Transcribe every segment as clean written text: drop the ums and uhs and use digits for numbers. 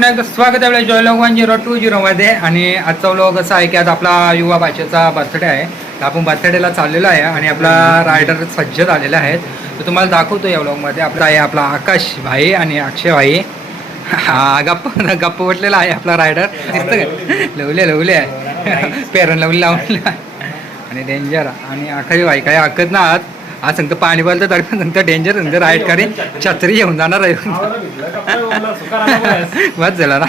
पुन्हा एकदा स्वागत आहे आपल्या जॉयलॉग 1020 मध्ये. आणि आजचा व्लॉग असा आहे की आज आपला युवा भाषेचा बर्थडे आहे. तर आपण बर्थडेला चाललेलो आहे आणि आपला रायडर सज्ज झालेला आहे. तर तुम्हाला दाखवतो या व्लॉगमध्ये. आपला आहे आपला आकाश भाई आणि अक्षय भाई. हा गप्प बसलेला आहे आपला रायडर. दिसतं लवले आहे पेरण लवली लावून आणि डेंजर. आणि आकाश भाई काही हकत ना आज सांगतं पाणी बोलतं तरी पण सांगतं डेंजर सांगतं राईड करीन छत्री घेऊन जाणार आहे बस झाला ना.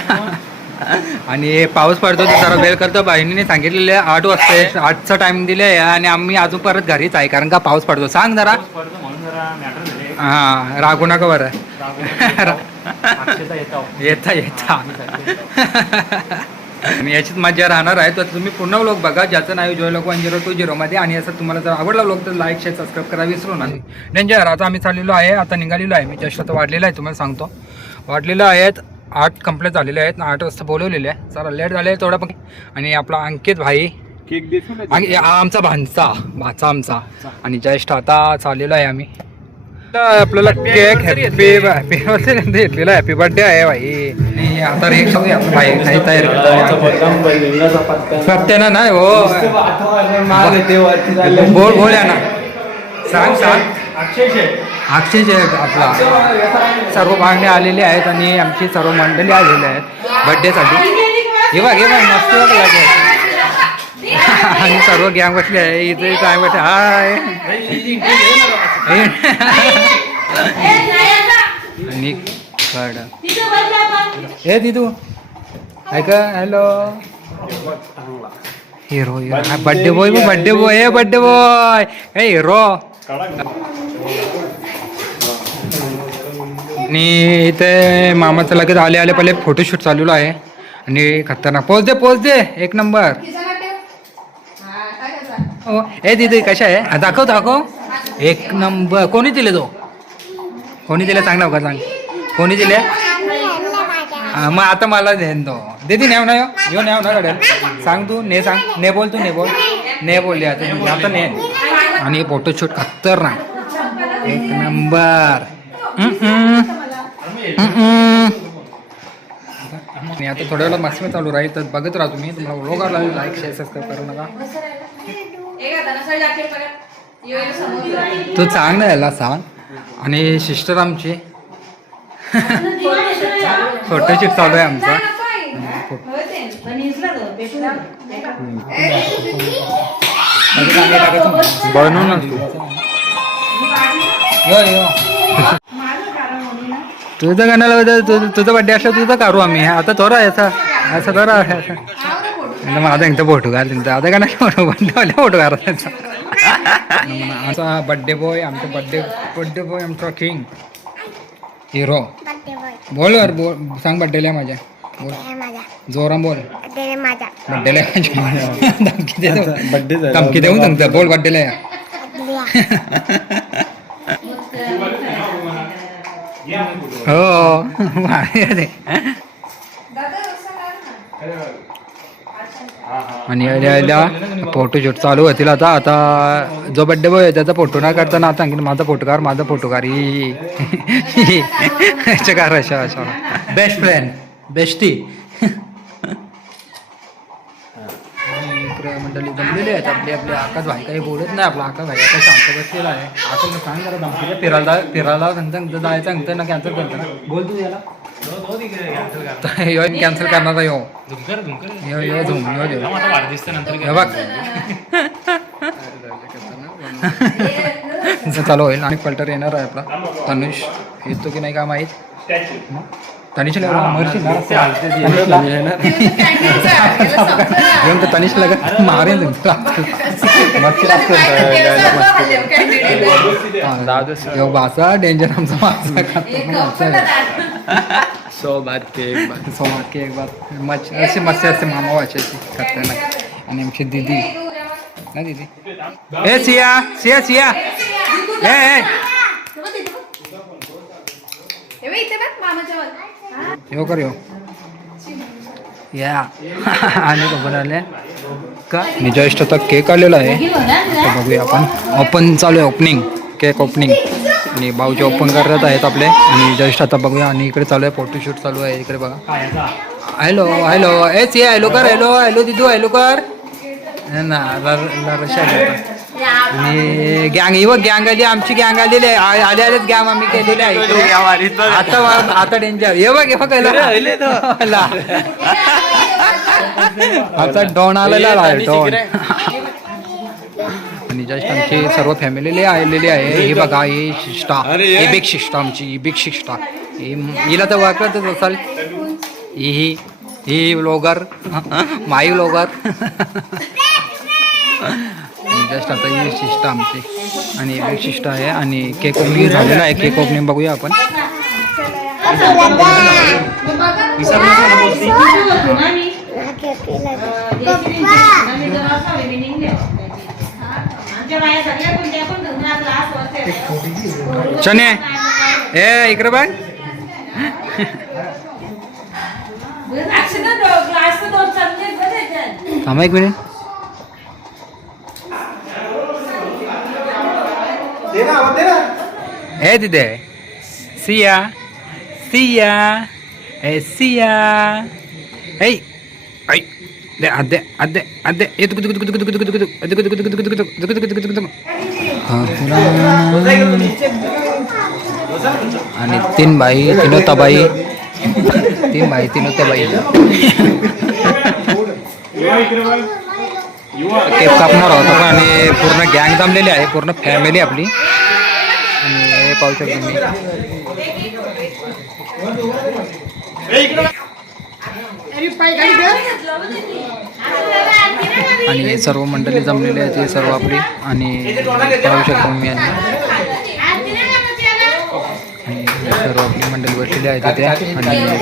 आणि पाऊस पडतो तर जरा वेळ करतो. बहिणीने सांगितलेले 8 वाजता 8चा टाइम दिले आहे आणि आम्ही अजून परत घरीच आहे कारण का पाऊस पडतो. सांग जरा. हां रागू नका बरं येता आणि याचीच मजा राहणार आहे. तर तुम्ही पूर्ण व्लॉग बघा ज्याचं नाव जॉयलॉग 1020 मध्ये. आणि असं तुम्हाला जर आवडला व्लॉग तर लाईक शेअर सबस्क्राईब करा विसरू नका. डेंजर. आता आम्ही चाललेलो आहे. आता निघालेलो आहे. मी जस्ट आता वाढलेलं आहे तुम्हाला सांगतो. वाढलेलं आहेत 8 कंप्लीट झालेले आहेत. 8 वाजता बोलवलेले आहे. चला लेट झाले थोडं पण. आणि आपला अंकित भाई आमचा भाचा आमचा. आणि जस्ट आता चाललेलो आहे आम्ही. आपल्याला केक हॅपी बर्थडे आहे भाई. आता रिक्षा भाई काही तयारी सत्याना नाही हो. बोल या ना. सांग अक्षय आपला सर्व पाहुणे आलेले आहेत आणि आमची सर्व मंडळी आलेली आहेत बर्थडेसाठी. घे बा मस्त आणि सर्व गॅंग बसली आहे इथे काय बसले. हाय हे दिदू ऐका. हॅलो हिरो बर्थडे बॉय हे हिरो. आणि इथे मामाचं लगेच आले पहिले फोटोशूट चालू आहे. आणि खतरनाक पोच दे एक नंबर. हे दीदी कशा आहे दाखव एक नंबर. कोणी दिले सांग ना सांग कोणी दिले. मग आता मला देन तो दीदी नेव ना यो नेव ना गाड्या. सांग तू ने बोल बोलले आता ने. आणि फोटोशूट खतरनाक एक नंबर. आणि आता थोड्या वेळा मस्ती चालू राहील तर बघत राहा तुम्ही. तुम्हाला व्लॉग आवडला लाईक शेअर सबस्क्राईब करू नका. तू सांग ना याला सांग. आणि सिस्टर आमची फोटोशूट चालू आहे आमचा. बनवू ना तुझं गाण्याला तुझं बड्डे असलं तुझं काढू आम्ही. आता थोडा असं थोडा माझा एकदा फोटो घाल. आता गाणं बड्डेवाल्या फोटो घाला त्याचा. आमचा बड्डे बॉय आमचा किंग हिरो. बोल सांग बड्डेला माझ्या. जोराम बोल बड्डेला धमकी देऊन सांगतं. बोल बड्डेला हो. आणि फोटोशूट चालू होतील आता जो बड्डे बॉय आहे त्याचा फोटो नाही काढताना आता आणखी माझा फोटोकार अशा बेस्ट फ्रेंड बेस्टी. मंडळी जमलेली आहेत आपली. आकाश भाई काही बोलत नाही. आपला आकाश भाई आता शांत बसलेला आहे. आकाश सांग जरा धमकीला फिरायला सांगतं जायचं सांगतं ना कॅन्सल करतं ना. बोल तू याला कॅन्सल करणार आहे. चालू होईल. आणि पलटर येणार आहे आपला तनुष. येतो की नाही का माहीत. तनिषला तनिषला मारेन भाषा डेंजर आमचा सो बात के एक बात अशी मस्ती असते मामा वाचायची खतरनाक. आणि आमची दिदी ना दिदी ए सिया यो कर यो या. आणि बनवले का मी जस्ट आता केक आलेला आहे. बघूया आपण. ओपन चालू आहे. Opening cake opening. आणि भाऊचे ओपन करत आहेत आपले आणि जस्ट आता बघूया. आणि इकडे चालू आहे फोटोशूट चालू आहे इकडे बघा. हॅलो हॅलो एच ये हॅलो कर हॅलो हॅलो दिदू हॅलो कर ना रशा. आणि गँग ही बघ गँग आली आमची गँग आलेली आहे. आले आलेच गँग आम्ही केलेले आहे आता डेंजर हे बघ हे बघ आता डॉन आलेला आहे डॉन. आणि जस्ट आमची सर्व फॅमिली आलेली आहे. हे बघा ही शिष्टा ही बिग शिष्टा आमची ही बिग शिष्टा. हिला तर वाकतच असाल ही व्लॉगर माई व्लॉगर. जस्ट आता ही शिष्टा आमची आणि बिग शिष्टा आहे. आणि केक ओपनिंग झालेला आहे. केक ओपनिंग बघूया आपण. चने ए इकडे बघ. थांबा एक मिनिट. ए तिथे सिया सिया ए सिया ए ऐ दे अदे अदे अदे ये तुक तुक तुक तुक तुक तुक तुक तुक तुक. आणि तीन भाई तिनोताबाई केक कापणार होता पण. आणि पूर्ण गँग जमलेली आहे पूर्ण फॅमिली आपली. आणि हे पाहू शकतो मी. आणि हे सर्व मंडळी जमलेली आहे ते सर्व आपली. आणि पाहू शकतो मी. आणि सर्व आपली मंडळी बसलेली आहे तिथे. आणि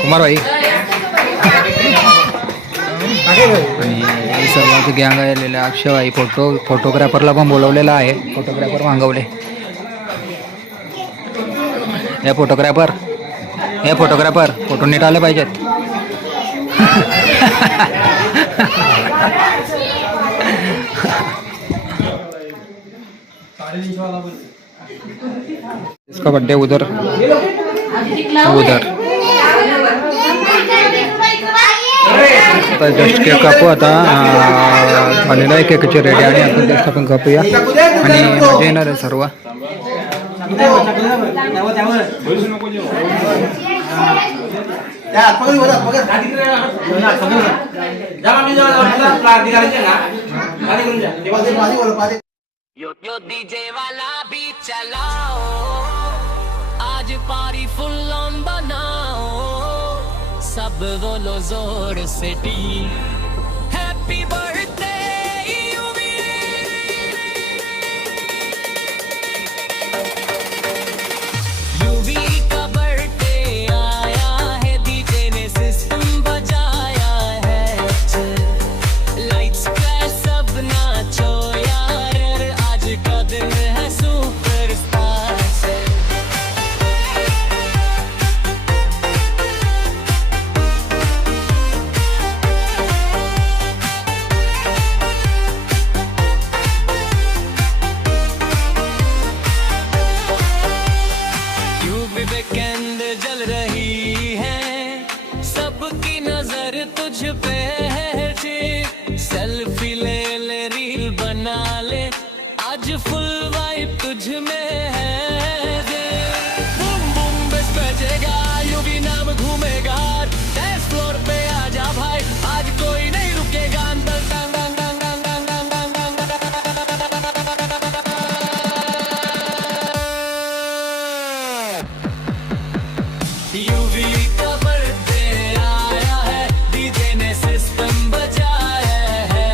कुमारभाई आणि हे सर्व गँग आलेले. अक्षयभाई फोटोग्राफरला पण बोलवलेला आहे. फोटोग्राफर मागवले. हे फोटोग्राफर फोटो नीट आले पाहिजेत. इसका बर्थडे उधर आता जस्ट केक कापू. आता झालेला आहे केकची रेडी. आणि आपण जस्ट आपण कापूया आणि मजा येणार आहे सर्व. यो डीजे वाला भी चलाओ आज पारी फुल ऑन बनाओ सब बोलो जोर से टी हैप्पी बर्थडे यूवी का बर्थडे आया है डीजे ने सिस्टम बजाया है लाइट्स क्रैश सब नाचो यार आज का दिन है सुपरस्टार से वीकेंड जल रही है सबकी नजर तुझ पे है सेल्फी ले ले रील बना ले आज फुल वाइब तुझ में है बूम बूम बस बजेगा यूवी नाम घूमेगा डांस फ्लोर पे आजा भाई आज कोई नहीं रुकेगा यूवी का बर्थडे आया है डीजे ने सिस्टम बजाया है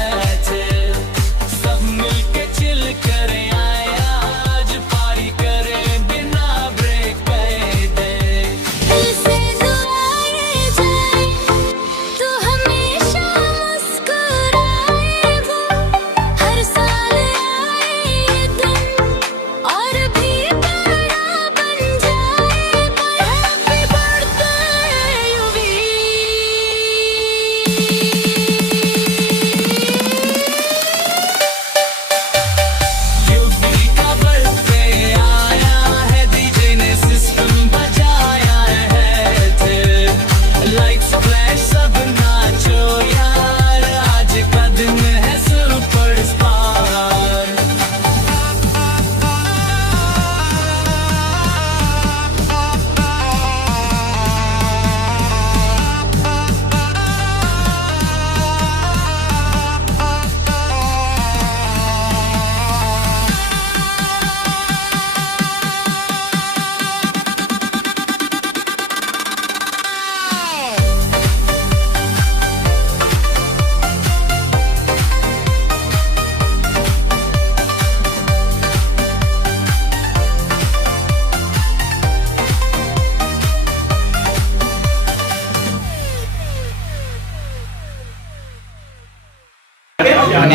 सब मिलके चिल करें आया आज पारी करें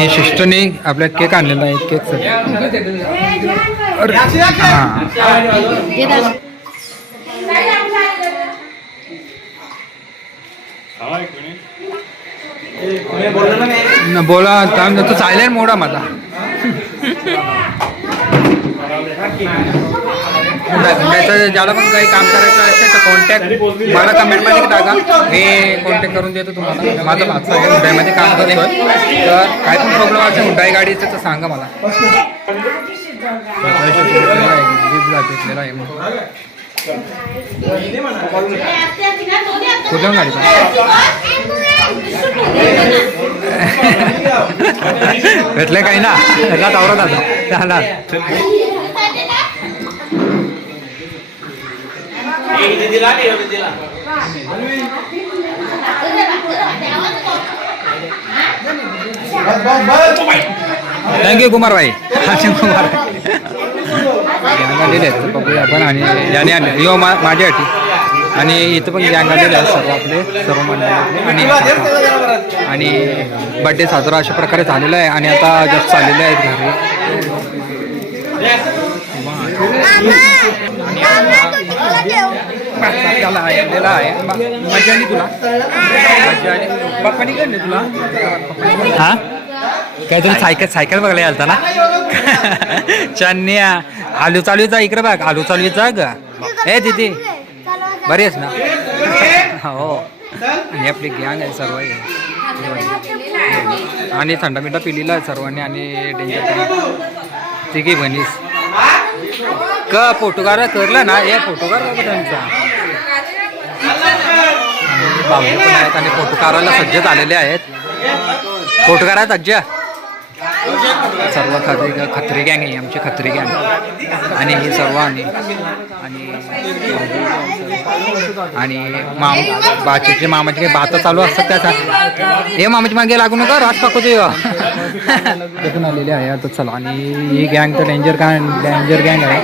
आणि सिस्टरने आपल्या केक आणलेला आहे केक बोला तो सायलेंट मोड आहे माझा. ज्याला पण काही काम करायचं असेल तर कॉन्टॅक्ट मला कमेंटमध्ये टाका, मी कॉन्टॅक्ट करून देतो तुम्हाला. माझा भाचा आहे हुंडाईमध्ये काम करतोय, तर काय पण प्रॉब्लेम असेल हुंडाई गाडीचं तर सांगा मला. घेतलेला आहे कुठल्या गाडीचा भेटले काही ना त्याला तावरा दादा त्याला थँक्यू कुमार भाई. कुमार गँग आलेले आहेत बघूया आपण. आणि याने आणले यो माझ्यासाठी. आणि इथं पण गँग आलेले आहेत सर्व आपले सर्व मंडळी. आणि बड्डे साजरा अशा प्रकारे झालेला आहे. आणि आता जस्ट चाललेले आहेत घरी. त्याला आणलेला आहे मजा आली तुला. मजा आली पप्पानी काढले तुला. हा काय तुला सायकल बघायला यालता ना. चन्या आलू चालूचा इकडे बघ. आलू चालूचा ग ए तिथे बरी आहेस ना. हो आणि आपली गँग आहे सर्व. आणि थंडा मिठा पिलेला आहे सर्वांनी. आणि डेंजर तिघी बनीस का फोटोग्राफ करला ना. हे फोटोग्राफ त्यांचा बाबू पण आहेत. आणि फोटो काढायला सज्ज झालेले आहेत. फोटो काढायला सज्ज सर्व खत्री गँग आहे आमची. खत्री गँग आणि हे सर्व. आणि बाचीचे मामाचे काही भात चालू असतात त्याचा. हे मामाची मागे लागू नका रात पाकवतो तिथून आलेले आहे आता. चला आणि ही गँग तर डेंजर गँग आहे.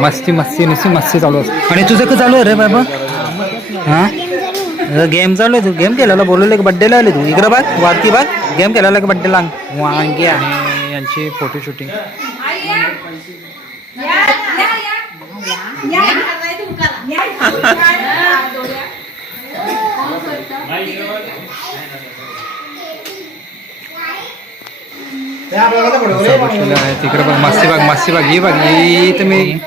मस्ती नुसती चालू असते. आणि तुझं कसं चालू आहे रे बाबा. हां गेम चालू आहे. तू गेम केलेला बोलवलं की बड्डेला आले तू. इकडं बघ वारती बघ गेम केलेला की बड्डेला वांगी. आणि यांची फोटो शूटिंग तिकडे बघ मस्ती बघ ही बघ ही तुम्ही.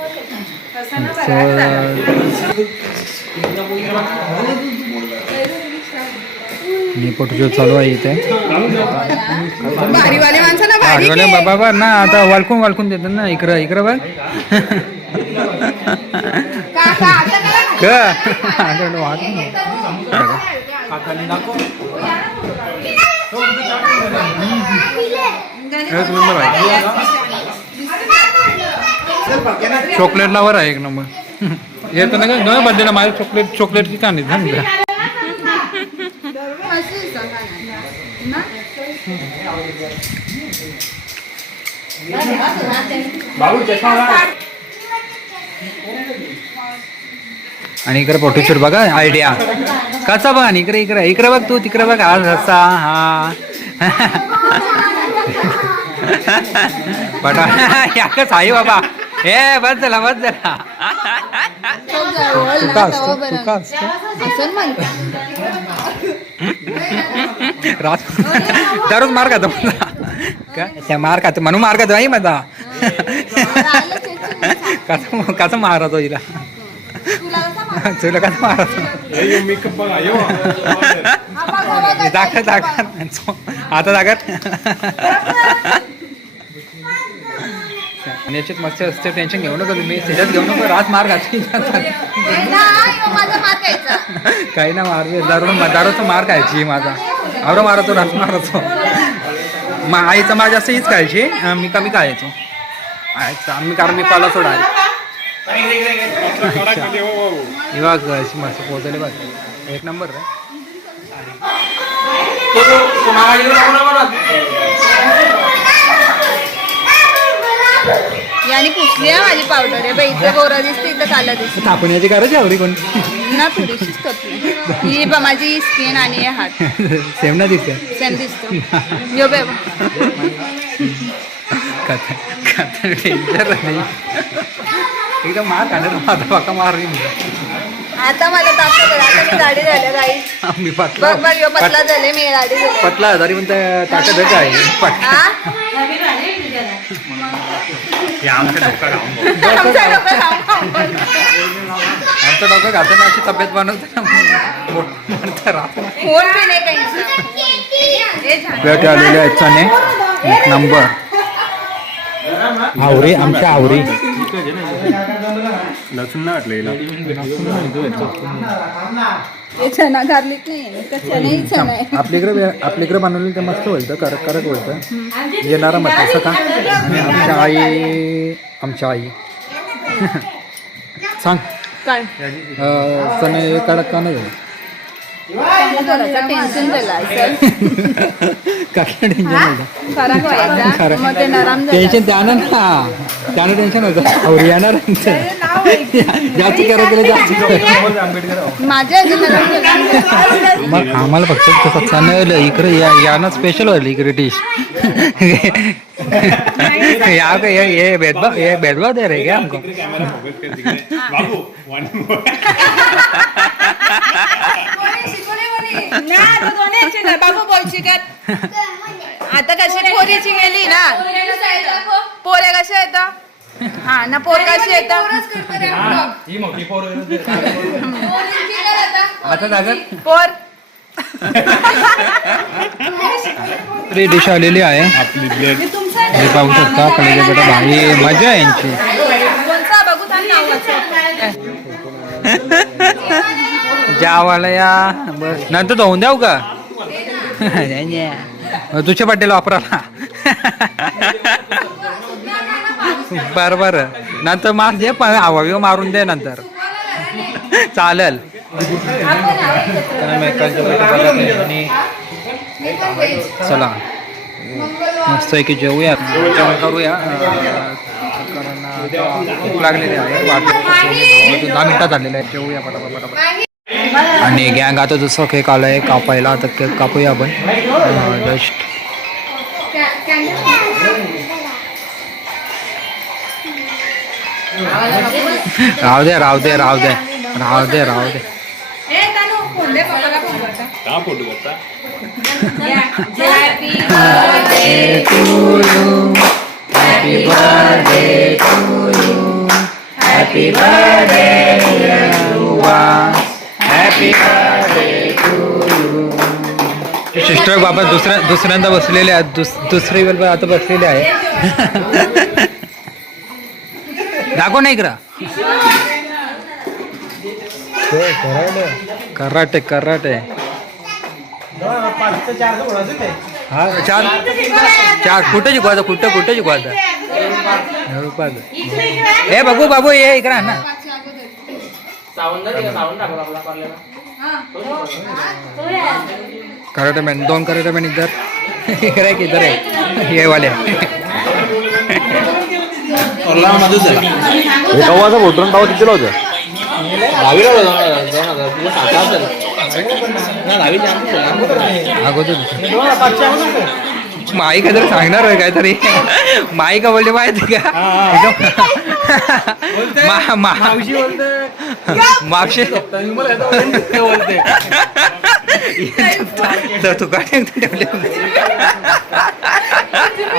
फोटो चालू आहे इथे. बाबा ना आता वालकून देतात ना. इकडं बघ चॉकलेट लावर आहे एक नंबर. येतो ना का बर्थडेला माझ्या चॉकलेटची कांदी ना. आणि इकडे फोटोशूट बघा आयडिया कसा बघ. आणि इकडे बघ तू तिकडे बघ. आज हसा हा बटा याकच आहे बाबा. हे बस झाला तुका असतो दररोज मार खातो का. मार खातो म्हणून मार खातो आई माझा. कसं मारतो हिला. तुला कसं मारतो दाखत आता दाखत. आणि याच्यात मस्त असते. टेन्शन घेऊ नका तुम्ही. सिरियस घेऊ नका. रात मार खायची काही ना. दारूचा मार खायची माझा. आवरा मारतो रात मारतो. आईचा मार जास्त हीच खायची. मी कमी खायचो आम्ही. कारण मी पाला सोडा मस्त पोहोचले बघ. एक नंबर रे. याने पुसली आहे माझी पावडर आहे. बाई इथं गोरा दिसते इथं काला दिसते. आपण याची करायची आवडी कोणती. ना थोडीशीच कपली ही बा माझी स्किन आणि हे हात सेम ना दिसते सेम दिसतो यो बे डेंजर नाही एकदम मार काढणार माझा बाका मारली आता मला दाखवतो आता मी गाडी झाल्या गाई मी पतला बघ बघ यो पतला झाले मी गाडी झाले पतला तरी पण ताकद आहे आमचं डोकं घालताना अशी तब्येत बनवते फोन पे नाही काही भेट आलेले आहेत चणे एक नंबर आवरी आमच्या आवरी लसूण नाही हे चना गार्लिक नाही तर चनाही चना आहे आपल्याकडे बनवलेलं ते मस्त होईल कडक कडक होईल येणारा मस्त असं का आणि आमच्या आई सांग काय चणे कडक का नाही झालं टेन्शन झालं फरक व्हायचा मग ते नरम टेन्शन त्यानं ना त्यानं टेन्शन होतं आवरी येणार जास्त करायचं जास्त माझ्या ह्याच्यात नरम झालं. मग आम्हाला फक्त तसं चांगलं इकडे यानं स्पेशल होईल इकडे डिश या ये भेदभाव दे रे क्या हमको बाबू बोलशी का आता कशी पोरीची गेली ना पोरे कसे येतं हा ना पोर कशी येतं आता जागर पोर तरी डिश आलेली आहे हे पाहू शकता कलेजे बेटा भाई मजा आहे यांची जावाला या बस नंतर धुवून द्याव का तुझ्या पाटील वापराला बरं बरं नंतर मार दे पण हवा मारून दे नंतर चालेल आणि चला मस्त आहे की जेवूया जेवण करूया भूक लागलेली आहे 10 मिनिटात झालेलं आहे जेवूया पटापट पटापट आणि गँग आता जसं केक आलाय कापायला तर केक कापूया आपण जस्ट राहू दे राहू दे राहू दे राहू दे राहू दे का फोटो करता सिस्टर बाबा दुसऱ्यांदा बसलेले आहेत दुसरी वेळ आता बसलेले आहे दाखव नाही करा कराटे कराटे हा चार कुठं शिकवायचं कुठं शिकवायचं हे बघू बाबू ये इकडे ना कराटे मॅन 2 कराटे मॅन इधर इकडे की इधर आहे ये वाले गव्हाचा भोतरण पाव कितीला होतं 10 माई काहीतरी सांगणार आहे काहीतरी माई का बोलते माहिती का मावशी तू काय ठेवले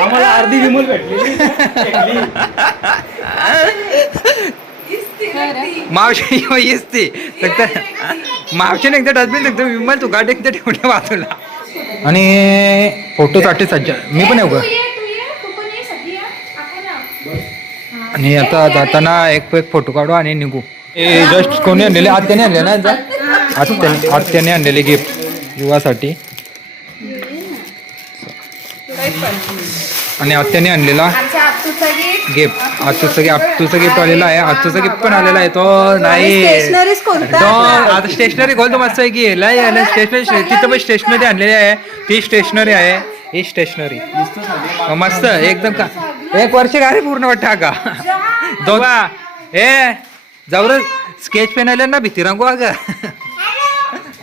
आम्हाला अर्धी विमल भेटली मावशी येसते फक्त मावशीने एकदा डस्टबिन एकदा विमल तू गाडी एकदा ठेवल्या बाजूला आणि फोटोसाठी सज्ज मी पण येऊ का आणि आता जाताना एक फोटो काढू आणि निघू हे जस्ट कोणी आणलेले आत्याने आणले ना आत्याने आणलेले गिफ्ट युवासाठी आणि आत्याने आणलेला गिफ्ट आत्तूचं गिफ्ट आलेला आहे आत्तूचं गिफ्ट पण आलेला आहे तो नाही आता स्टेशनरी खोलतो मस्त आहे की स्टेशनरी तिथं पण स्टेशनरी आणलेली आहे ती स्टेशनरी आहे ही स्टेशनरी मस्त एकदम का 1 वर्ष गाडी पूर्ण वाटतं का दोघा हे जाऊ स्केच पेन आले ना भीती रंगू अगं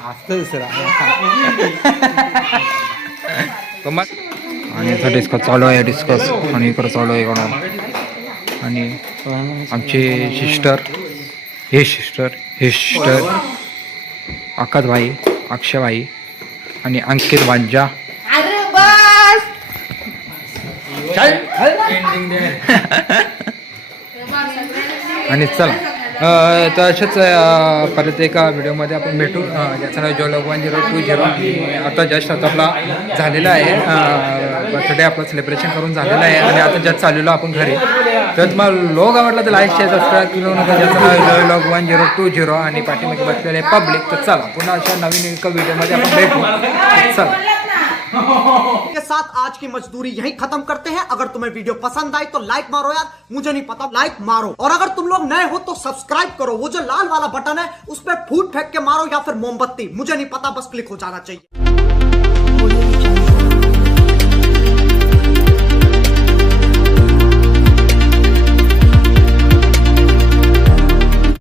असतं दुसरा आणि इथं डिस्कस चालू आहे डिस्कस आणि इकडं चालू आहे इकडं आणि आमचे सिस्टर हे सिस्टर आकाश भाई अक्षय भाई आणि अंकित वांजा अरे बस आणि चला तर असेच परत एका व्हिडिओमध्ये आपण भेटू ज्याचं नाव जोलॉग 1020 आणि आता जस्ट आता आपला झालेला आहे बर्थडे आपलं सेलिब्रेशन करून झालेलं आहे आणि आता जस्ट चाललेलो आपण घरी तर तुम्हाला लोग आवडला तर लाईक शेअर सबस्क्राईब करू नका ज्याचं नाव जोलॉग 1020 आणि पाठीमागे बसलेले पब्लिक तर चला पुन्हा अशा नवीन एका व्हिडिओमध्ये आपण भेटू चला के साथ आज की मजदूरी यही खत्म करते हैं। अगर तुम्हें वीडियो पसंद आई तो लाइक मारो यार, मुझे नहीं पता, लाइक मारो। और अगर तुम लोग नए हो तो सब्सक्राइब करो, वो जो लाल वाला बटन है उस पर फूट फेंक के मारो या फिर मोमबत्ती, मुझे नहीं पता, बस क्लिक हो जाना चाहिए।